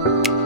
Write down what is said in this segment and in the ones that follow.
இது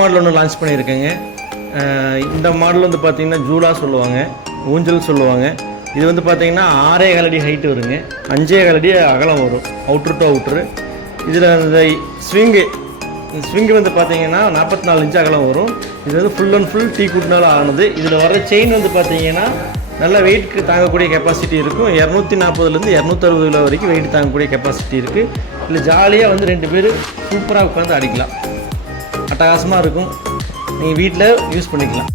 மாடல் ஒன்று லான்ச் பண்ணியிருக்கேங்க. இந்த மாடல் வந்து பார்த்திங்கன்னா ஜூலா சொல்லுவாங்க ஊஞ்சல் சொல்லுவாங்க. இது வந்து பார்த்திங்கன்னா ஆறே காலடி ஹைட்டு வருங்க. அஞ்சே காலடி அகலம் வரும். அவுட்ரு டு அவுட்ரு இதில் இந்த ஸ்விங்கு ஸ்விங்கு வந்து பார்த்தீங்கன்னா நாற்பத்தி நாலு இன்ச்சு அகலம் வரும். இது வந்து ஃபுல் அண்ட் ஃபுல் டீ குட்னால ஆனது. இதில் வர செயின் வந்து பார்த்தீங்கன்னா நல்ல வெயிட்க்கு தாங்கக்கூடிய கெப்பாசிட்டி இருக்கும். இரநூத்தி நாற்பதுலேருந்து இரநூத்தறுபது கிலோ வரைக்கும் வெயிட் தாங்கக்கூடிய கெப்பாசிட்டி இருக்குது இதில் ஜாலியாக வந்து ரெண்டு பேர் சூப்பராக உட்காந்து அடிக்கலாம் அட்டகாசமாக இருக்கும். நீங்கள் வீட்டில் யூஸ் பண்ணிக்கலாம்.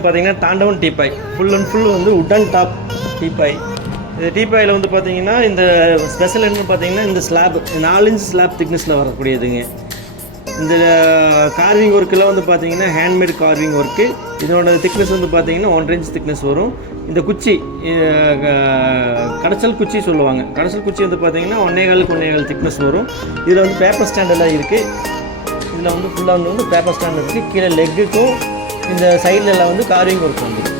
வந்து பார்த்தீங்கன்னா தாண்டவன் டீப்பாய் ஃபுல் அண்ட் ஃபுல் வந்து உட்டன் டாப் டீப்பாய் இந்த டீப்பாயில் வந்து பார்த்தீங்கன்னா இந்த ஸ்பெஷல் என்னன்னு பார்த்தீங்கன்னா இந்த ஸ்லாப் நாலு இன்ச் ஸ்லாப் திக்னஸில் வரக்கூடியதுங்க. இந்த கார்விங் ஒர்க்கில் வந்து பார்த்தீங்கன்னா ஹேண்ட்மேட் கார்விங் ஒர்க்கு இதோட திக்னஸ் வந்து பார்த்தீங்கன்னா ஒன்றரை இன்ச் திக்னஸ் வரும். இந்த குச்சி அஹ், கடைசல் குச்சி சொல்லுவாங்க. கடைசல் குச்சி வந்து பார்த்தீங்கன்னா ஒன்னே காலுக்கு ஒன்னே திக்னஸ் வரும். இதில் வந்து பேப்பர் ஸ்டாண்டெல்லாம் இருக்குது இதில் வந்து ஃபுல்லாக வந்து வந்து பேப்பர் ஸ்டாண்ட் இருக்குது கீழே லெக்குக்கும் இந்த சைடில் வந்து கார்விங் ஒர்க் வந்து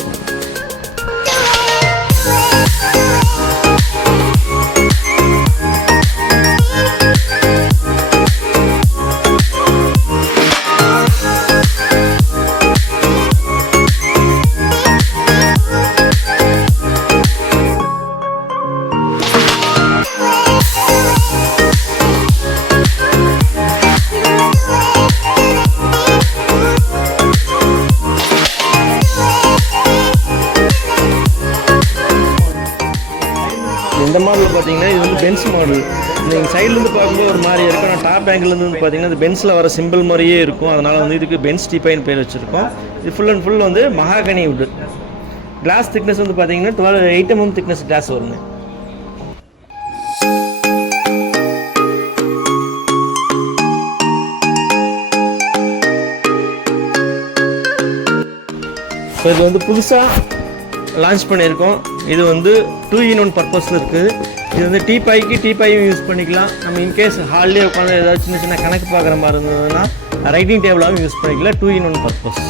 மாடலில் பார்த்தீங்கன்னா இது வந்து பென்ஸ் மாடல் நீங்கள் சைட்லேருந்து பார்க்கும்போது ஒரு மாதிரி இருக்கும் ஆனால் டாப் ஆங்கிள்லேருந்து வந்து பார்த்தீங்கன்னா இது பென்ஸில் வர சிம்பிள் மாதிரியே இருக்கும். அதனால் வந்து இதுக்கு பென்ஸ் டிபைன் பேர் வச்சுருக்கோம். இது ஃபுல் அண்ட் ஃபுல் வந்து மகாகனி உட்டு கிளாஸ் திக்னஸ் வந்து பார்த்தீங்கன்னா twelve eight MM thickness glass வருங்க. ஸோ இது வந்து புதுசாக லான்ச் பண்ணியிருக்கோம். இது வந்து டூ இன் ஒன் பர்பஸில் இருக்குது இது வந்து டீ பாய்க்கு டீ பாயும் யூஸ் பண்ணிக்கலாம். நம்ம இன்கேஸ் ஹால்லே உட்காந்து ஏதாவது சின்ன சின்ன கணக்கு பார்க்குற மாதிரி இருந்ததுன்னா ரைட்டிங் டேபிளாகவும் யூஸ் பண்ணிக்கலாம். டூ இன் ஒன் பர்பஸ்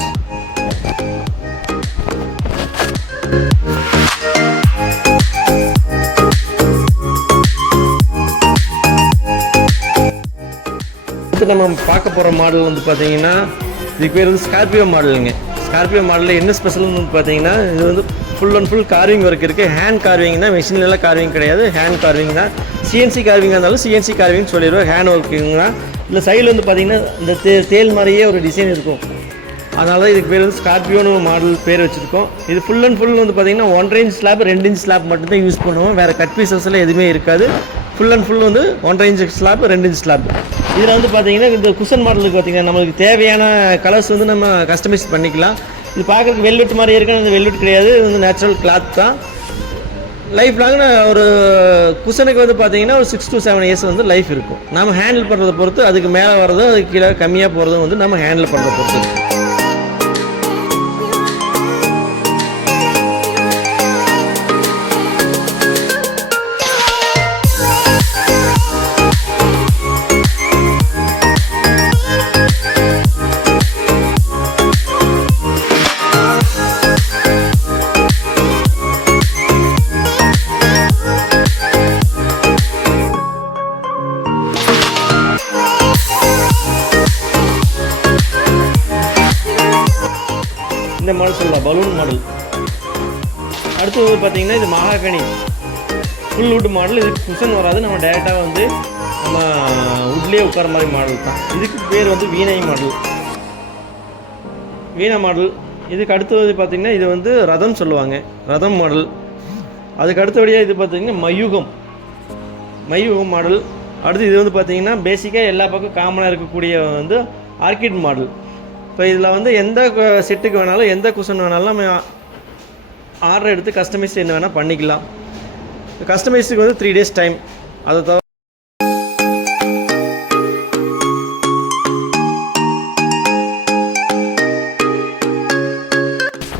அடுத்து நம்ம பார்க்க போகிற மாடல் வந்து பார்த்தீங்கன்னா இதுக்கு பேர் வந்து ஸ்கார்பியோ மாடலுங்க ஸ்கார்பியோ மாடலில் என்ன ஸ்பெஷல்னு வந்து பார்த்தீங்கன்னா இது வந்து full and full carving work இருக்குது ஹேண்ட் கார்விங் தான் மிஷின்லாம் கார்விங் கிடையாது. ஹேண்ட் கார்விங் தான். சிஎன்சி கார்விங்காக இருந்தாலும் சிஎன்சி கார்விங் சொல்லிடுவோம் ஹேண்ட் ஒர்க்கிங் தான் இல்லை சைடில் வந்து பார்த்திங்கன்னா இந்த தே தேல் மாதிரியே ஒரு டிசைன் இருக்கும். அதனால தான் இதுக்கு பேர் வந்து ஸ்கார்பியோன்னு மாடல் பேர் வச்சுருக்கோம். இது ஃபுல் அண்ட் ஃபுல் வந்து பார்த்தீங்கன்னா ஒன்றரை இன்ச் ஸ்லாப் ரெண்டு இன்ச் ஸ்லாப் மட்டும்தான் யூஸ் பண்ணுவோம். வேறு கட் பீசஸ்லாம் எதுவுமே இருக்காது. ஃபுல் அண்ட் ஃபுல் வந்து ஒன்றரை இன்ச் ஸ்லாப் ரெண்டு இன்ச் ஸ்லாப் இதில் வந்து பார்த்தீங்கன்னா இந்த குஷன் மாடலுக்கு பார்த்தீங்கன்னா நம்மளுக்கு தேவையான கலர்ஸ் வந்து நம்ம கஸ்டமைஸ் பண்ணிக்கலாம். இது பார்க்குறதுக்கு வெல்வெட் மாதிரி இருக்குன்னு அந்த வெல்வெட் கிடையாது. இது வந்து நேச்சுரல் கிளாத் தான். லைஃப் லாங் ஒரு குஷனுக்கு வந்து பார்த்தீங்கன்னா ஒரு சிக்ஸ் டு செவன் இயர்ஸ் வந்து லைஃப் இருக்கும். நம்ம ஹேண்டில் பண்ணுறதை பொறுத்து அதுக்கு மேலே வர்றதும் அதுக்கு கீழே கம்மியாக போகிறதும் வந்து நம்ம ஹேண்டில் பண்ணுறதை பொறுத்து. Balloon model. அடுத்தது பார்த்திங்கன்னா இது மகாகனி. ஃபுல் வுட் மாடல் இதுக்கு குஷன் வராது. நம்ம டேரெக்டாக வந்து நம்ம உட்லேயே உட்கார மாதிரி மாடல் தான். இதுக்கு பேர் வந்து வீணை மாடல் வீணை மாடல் இதுக்கு அடுத்தது பார்த்திங்கன்னா இது வந்து ரதம் சொல்லுவாங்க. ரதம் மாடல் அதுக்கு அடுத்தபடியாக இது பார்த்தீங்கன்னா மயூகம். மயூகம் மாடல் அடுத்து இது வந்து பார்த்திங்கன்னா பேசிக்காக எல்லா பக்கம் காமனாக இருக்கக்கூடிய வந்து ஆர்கிட் மாடல் இப்போ இதில் வந்து எந்த செட்டுக்கு வேணாலும் எந்த குஷன் வேணாலும் நம்ம ஆர்டர் எடுத்து கஸ்டமைஸ் என்ன வேணால் பண்ணிக்கலாம். கஸ்டமைஸுக்கு வந்து த்ரீ டேஸ் டைம் அதை தவிர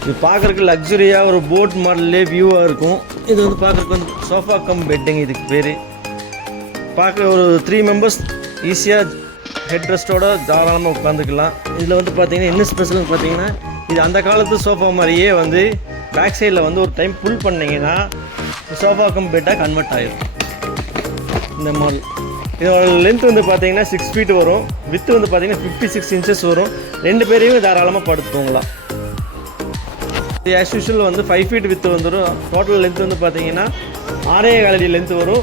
இது பார்க்குறக்கு லக்ஸுரியாக ஒரு போட் மாடல்லே வியூவாக இருக்கும். இது வந்து பார்க்குறக்கு வந்து சோஃபா கம் பெட்டுங்க இதுக்கு பேர். பார்க்க ஒரு த்ரீ மெம்பர்ஸ் ஈஸியாக ஹெட் ரெஸ்ட்டோட தாராளமாக உட்காந்துக்கலாம் இதில் வந்து பார்த்தீங்கன்னா என்ன ஸ்பெஷல்னு பார்த்தீங்கன்னா இது அந்த காலத்து சோஃபா மாதிரியே வந்து பேக் சைடில் வந்து ஒரு டைம் புல் பண்ணிங்கன்னா சோஃபா கம் பெட்டாக கன்வெர்ட் ஆகிடும் இந்த மாடல் இதோட லென்த் வந்து பார்த்தீங்கன்னா சிக்ஸ் ஃபீட் வரும். வித்து வந்து பார்த்தீங்கன்னா ஃபிஃப்டி சிக்ஸ் இன்ச்சஸ் வரும். ரெண்டு பேரையும் தாராளமாக படுத்துவங்களாம் இது ஆஸ் யூஷுவல் வந்து ஃபைவ் ஃபீட் வித்து வந்துடும் டோட்டல் லென்த் வந்து பார்த்தீங்கன்னா ஆறே காலடி லென்த் வரும்.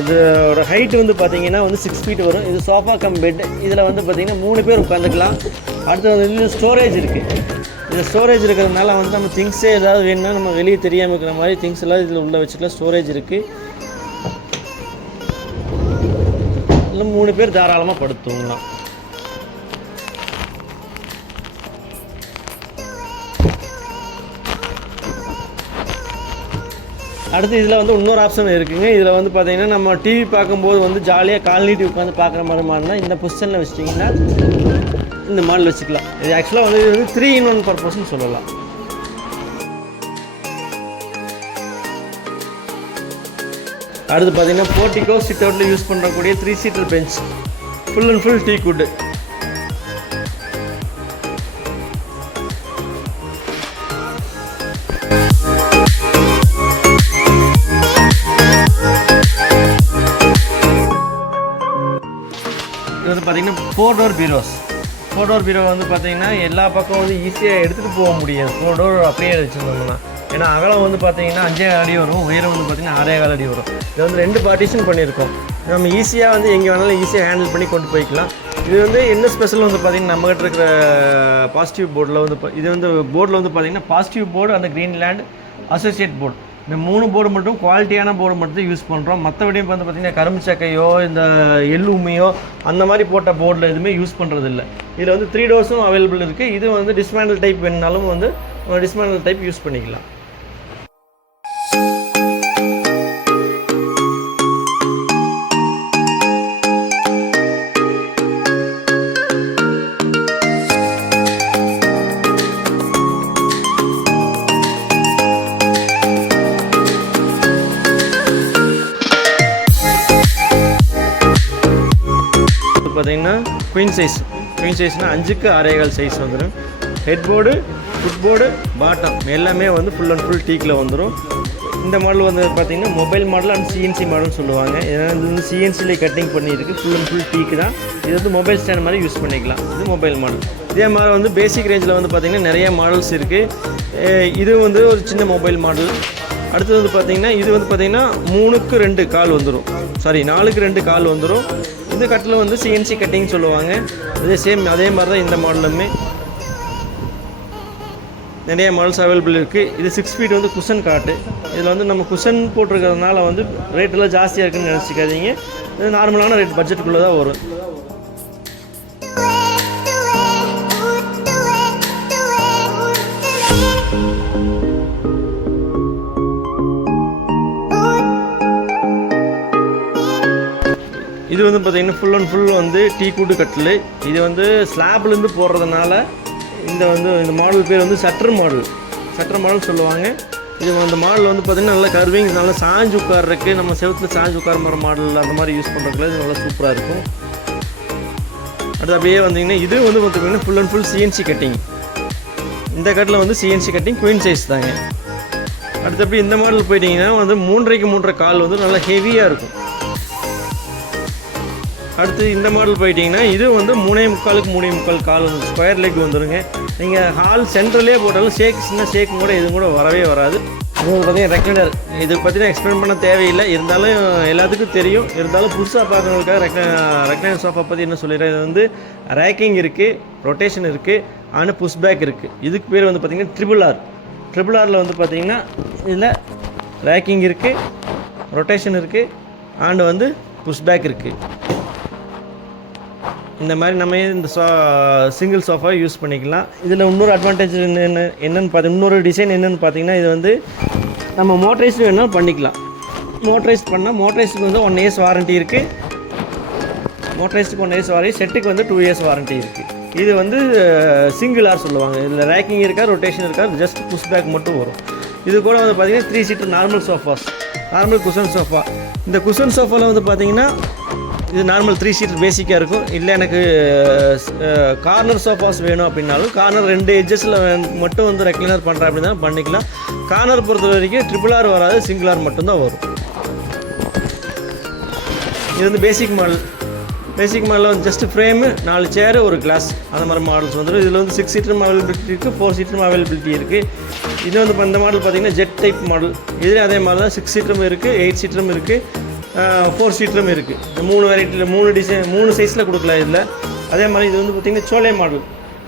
இதோட ஹைட் வந்து பார்த்தீங்கன்னா வந்து சிக்ஸ் ஃபீட் வரும். இது சோஃபா கம் பெட் இதில் வந்து பார்த்திங்கன்னா மூணு பேர் உட்காந்துக்கலாம் அடுத்து வந்து ஸ்டோரேஜ் இருக்குது இந்த ஸ்டோரேஜ் இருக்கிறதுனால வந்து நம்ம திங்ஸே ஏதாவது வேணும்னா நம்ம வெளியே தெரியாமல் இருக்கிற மாதிரி திங்ஸ் எல்லாம் இதில் உள்ள வச்சுக்கலாம். ஸ்டோரேஜ் இருக்குது இல்லை மூணு பேர் தாராளமாக படுத்துவங்களாம் அடுத்து இதில் வந்து இன்னொரு ஆப்ஷன் இருக்குங்க. இதில் வந்து பார்த்தீங்கன்னா நம்ம டிவி பார்க்கும்போது வந்து ஜாலியாக கால் நீட்டி உட்காந்து பார்க்குற மாதிரி மாதிரினா இந்த பொசிஷனில் வச்சிட்டிங்கன்னா இந்த மாடல் வச்சுக்கலாம். இது ஆக்சுவலாக வந்து இது வந்து த்ரீ இன் ஒன் பர்பஸ்ன்னு சொல்லலாம். அடுத்து பார்த்தீங்கன்னா போர்ட்டிகோ சிட் அவுட்டில் use பண்ணுறக்கூடிய three seater bench full and full teak wood four door bureaus four door bureau வந்து பார்த்தீங்கன்னா எல்லா பக்கம் வந்து ஈஸியாக எடுத்துகிட்டு போக முடியாது. ஃபோர் டோர் அப்படியே வச்சுருந்தோம்னா. ஏன்னா அகலம் வந்து பார்த்தீங்கன்னா அஞ்சே அடி வரும். உயரம் வந்து பார்த்தீங்கன்னா ஆறே கால் அடி வரும். இது வந்து ரெண்டு பார்ட்டிஷன் பண்ணியிருக்கோம். நம்ம ஈஸியாக வந்து எங்கே வேணாலும் ஈஸியாக ஹேண்டில் பண்ணி கொண்டு போய்க்கலாம். இது வந்து என்ன ஸ்பெஷல் வந்து பார்த்திங்கன்னா நம்மகிட்ட இருக்கிற பாசிட்டிவ் போர்டில் வந்து பா- இது வந்து போர்டில் வந்து பார்த்தீங்கன்னா பாசிட்டிவ் போர்டு அந்த க்ரீன்லேண்ட் அசோசியேட் போர்டு இந்த மூணு போர்டு மட்டும் குவாலிட்டியான போர்டு மட்டும் தான் யூஸ் பண்ணுறோம் மற்றபடி வந்து பார்த்திங்கன்னா கரும்பு சக்கையோ இந்த எள்ளுமையோ அந்த மாதிரி போட்ட போர்டில் எதுவுமே யூஸ் பண்ணுறது இல்லை இதில் வந்து த்ரீ டோர்ஸும் அவைலபிள் இருக்குது இது வந்து டிஸ்மேண்டல் டைப் வேணுனாலும் வந்து டிஸ்மேண்டல் டைப் யூஸ் பண்ணிக்கலாம். குயின் சைஸ் குயின் சைஸ்னால் அஞ்சுக்கு ஆறேகால் சைஸ் வந்துடும் head board foot board bottom எல்லாமே வந்து ஃபுல் அண்ட் ஃபுல் டீக்கில் வந்துடும் இந்த மாடல் வந்து பார்த்தீங்கன்னா மொபைல் மாடல் அண்ட் சிஎன்சி மாடல்னு சொல்லுவாங்க. ஏன்னா இது வந்து சிஎன்சிலே கட்டிங் பண்ணியிருக்கு. ஃபுல் அண்ட் ஃபுல் டீக்கு தான். இது வந்து மொபைல் ஸ்டாண்ட் மாதிரி யூஸ் பண்ணிக்கலாம். இது மொபைல் மாடல் இதே மாதிரி வந்து பேசிக் ரேஞ்சில் வந்து பார்த்திங்கன்னா நிறைய மாடல்ஸ் இருக்குது இது வந்து ஒரு சின்ன மொபைல் மாடல் அடுத்தது வந்து பார்த்தீங்கன்னா இது வந்து பார்த்திங்கன்னா மூணுக்கு ரெண்டு கால் வந்துடும் சாரி நாலுக்கு ரெண்டு கால் வந்துடும் இந்த கட்டிலும் வந்து சிஎன்சி கட்டிங் சொல்லுவாங்க. அதே சேம் அதே மாதிரி தான் இந்த மாடலுமே நிறைய மாடல்ஸ் அவைலபிள் இருக்குது இது சிக்ஸ் ஃபீட் வந்து குஷன் காட்டு. இதில் வந்து நம்ம குஷன் போட்டிருக்கிறதுனால வந்து ரேட்டெல்லாம் ஜாஸ்தியாக இருக்குன்னு நினச்சிக்காதீங்க. இது நார்மலான ரேட் பட்ஜெட்டுக்குள்ளே தான் வரும். இது வந்து பார்த்தீங்கன்னா ஃபுல் அண்ட் ஃபுல் வந்து டீ கூட்டு கட்டில். இது வந்து ஸ்லாப்லேருந்து போடுறதுனால இந்த வந்து இந்த மாடல் பேர் வந்து சட்டர் மாடல் சட்டர் மாடல் சொல்லுவாங்க. இது அந்த மாடல் வந்து பார்த்திங்கன்னா நல்லா கர்விங் நல்லா சாஞ்சு உட்கார்றதுக்கு நம்ம செவத்தில் சாஞ்சு உட்கார மாதிரி மாடல் அந்த மாதிரி யூஸ் பண்ணுறதுக்குள்ள இது நல்லா சூப்பராக இருக்கும். அடுத்து அப்படியே வந்தீங்கன்னா இது வந்து பார்த்திங்கன்னா full and full CNC cutting இந்த கட்டில் வந்து சிஎன்சி கட்டிங் குயின் சைஸ் தாங்க. அடுத்தபடி இந்த மாடல் போயிட்டிங்கன்னா வந்து மூன்றரைக்கு மூன்றரை கால் வந்து நல்லா ஹெவியாக இருக்கும். அடுத்து இந்த மாடல் போயிட்டிங்கன்னா இது வந்து மூணே முக்காலுக்கு மூணே முக்கால் கால் வந்து ஸ்கொயர் லெக் வந்துடுங்க நீங்கள் ஹால் சென்ட்ரலே போட்டாலும் ஷேக் சின்ன ஷேக்கும் கூட இது கூட வரவே வராது. இது பார்த்தீங்கன்னா ரெக்லைனர் இது பற்றி எக்ஸ்பிளைன் பண்ண தேவையில்லை. இருந்தாலும் எல்லாத்துக்கும் தெரியும். இருந்தாலும் புதுசாக பார்க்குறவங்களுக்காக ரெக்ல ரெக்லைனர் சோஃபா பற்றி என்ன சொல்லிடுறேன்? இது வந்து ரேக்கிங் இருக்குது ரொட்டேஷன் இருக்குது ஆனால் புஷ் பேக் இருக்குது இதுக்கு பேர் வந்து பார்த்திங்கன்னா ட்ரிபிள் ஆர் ட்ரிபிள் ஆரில் வந்து பார்த்திங்கன்னா இதில் ரேக்கிங் இருக்குது ரொட்டேஷன் இருக்குது அண்டு வந்து புஷ் பேக் இருக்குது இந்த மாதிரி நம்ம இந்த சோ சிங்கிள் சோஃபா யூஸ் பண்ணிக்கலாம். இதில் இன்னொரு அட்வான்டேஜ் என்னென்ன என்னென்னு பார்த்து இன்னொரு டிசைன் என்னென்னு பார்த்தீங்கன்னா இது வந்து நம்ம மோட்டரைஸ் வேணாலும் பண்ணிக்கலாம். மோட்டரைஸ் பண்ணால் மோட்டரைஸ்க்கு வந்து ஒன் இயர்ஸ் வாரண்ட்டி இருக்குது மோட்டரைஸ்க்கு ஒன் இயர்ஸ் வாரண்டி செட்டுக்கு வந்து டூ இயர்ஸ் வாரண்ட்டி இருக்குது இது வந்து சிங்கிள் ஆர் சொல்லுவாங்க. இதில் ரேக்கிங் இருக்கா ரொட்டேஷன் இருக்கா ஜஸ்ட் புஷ் பேக் மட்டும் வரும். இது கூட வந்து பார்த்தீங்கன்னா three seater normal sofas normal cushion sofa இந்த குஷன் சோஃபாவில் வந்து பார்த்தீங்கன்னா இது நார்மல் த்ரீ சீட்டர் பேசிக்காக இருக்கும். இல்லை எனக்கு கார்னர் சோஃபாஸ் வேணும் அப்படின்னாலும் கார்னர் ரெண்டு எட்ஜஸில் மட்டும் வந்து ரெக்லைனர் பண்ணுறேன் அப்படின்னா பண்ணிக்கலாம். கார்னர் பொறுத்த வரைக்கும் ட்ரிபிள் ஆர் வராது சிங்கிள் ஆர் மட்டும்தான் வரும். இது வந்து பேசிக் மாடல் பேசிக் மாடலில் வந்து ஜஸ்ட் ஃப்ரேமு நாலு சேரு ஒரு கிளாஸ் அந்த மாதிரி மாடல்ஸ் வந்துடும் இதில் வந்து சிக்ஸ் சீட்டரும் அவைலபிலிட்டி இருக்குது ஃபோர் சீட்டரும் அவைலபிலிட்டி இருக்குது இது வந்து இப்போ இந்த மாடல் பார்த்தீங்கன்னா ஜெட் டைப் மாடல் இதுலேயும் அதே மாதிரி தான் சிக்ஸ் சீட்டரும் இருக்குது எயிட் சீட்டரும் இருக்குது ஃபோர் சீட்டரும் இருக்குது மூணு வெரைட்டியில் மூணு டிசைன் மூணு சைஸில் கொடுக்கலாம் இதில். அதே மாதிரி இது வந்து பார்த்திங்கன்னா சோலை மாடல்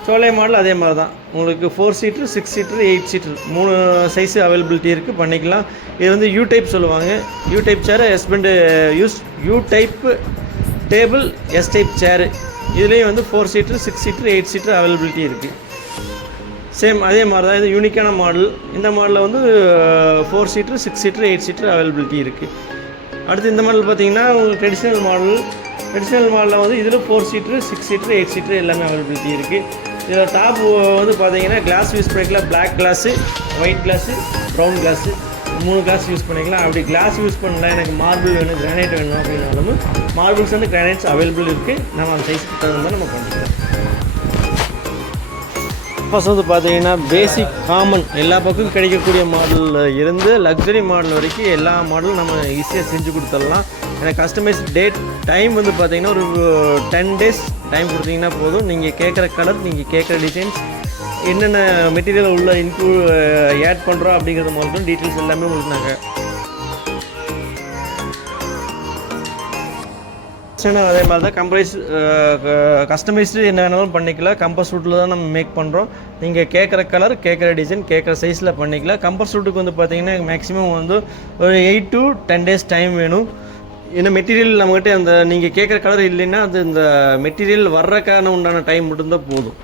சோலை மாடல் அதே மாதிரி தான் உங்களுக்கு four seater six seater eight seater மூணு சைஸு அவைலபிலிட்டி இருக்குது பண்ணிக்கலாம். இது வந்து யூ டைப் சொல்லுவாங்க. U type chair husband use U type table S type chair இதுலேயும் வந்து four seater six seater eight seater availability இருக்குது சேம் அதே மாதிரி தான் இது யூனிக்கான மாடல் இந்த மாடலில் வந்து four seater six seater eight seater availability இருக்குது அடுத்து இந்த மாடல் பார்த்தீங்கன்னா உங்களுக்கு ட்ரெடிஷ்னல் மாடல் ட்ரெடிஷ்னல் மாடலில் வந்து இதில் four seater six seater eight seater எல்லாமே அவைலபிலிட்டி இருக்குது இதில் டாப் வந்து பார்த்தீங்கன்னா கிளாஸ் யூஸ் பண்ணிக்கலாம். Black glass white glass brown glass மூணு கிளாஸ் யூஸ் பண்ணிக்கலாம். அப்படி கிளாஸ் யூஸ் பண்ணல எனக்கு மார்பிள் வேணும் கிரானைட் வேணும் அப்படின்னாலும் மார்பிள்ஸ் வந்து கிரானைட்ஸ் அவைலபிள் இருக்குது நம்ம அந்த சைஸ்க்கு தகுந்த மாதிரி நம்ம பண்ணிக்கலாம். பர்பஸ் வந்து பார்த்தீங்கன்னா பேசிக் காமன் எல்லா பக்கமும் கிடைக்கக்கூடிய மாடலில் இருந்து லக்ஸரி மாடல் வரைக்கும் எல்லா மாடலும் நம்ம ஈஸியாக செஞ்சு கொடுத்துடலாம். எனக்கு கஸ்டமைஸ் டேட் டைம் வந்து பார்த்தீங்கன்னா ஒரு டென் டேஸ் டைம் கொடுத்தீங்கன்னா போதும். நீங்கள் கேட்குற கலர் நீங்கள் கேட்குற டிசைன்ஸ் என்னென்ன மெட்டீரியல் உள்ள இன்க்ளூ ஆட் பண்ணுறோம் அப்படிங்கிறது மாதிரி டீட்டெயில்ஸ் எல்லாமே உங்களுக்கு நாங்கள் பிரச்சனை அதே மாதிரி தான் கம்ப்ரைஸ் கஸ்டமைஸ்டு என்ன வேணாலும் பண்ணிக்கலாம் கம்பர் சூட்டில் தான் நம்ம மேக் பண்ணுறோம் நீங்கள் கேட்குற கலர் கேட்குற டிசைன் கேட்குற சைஸில் பண்ணிக்கலாம் கம்பர் சூட்டுக்கு வந்து பார்த்தீங்கன்னா மேக்ஸிமம் வந்து ஒரு eight to ten days time வேணும். ஏன்னா மெட்டீரியல் நம்மகிட்ட அந்த நீங்கள் கேட்குற கலர் இல்லைன்னா அது இந்த மெட்டீரியல் வர்றக்கான உண்டான டைம் மட்டும்தான் போதும்.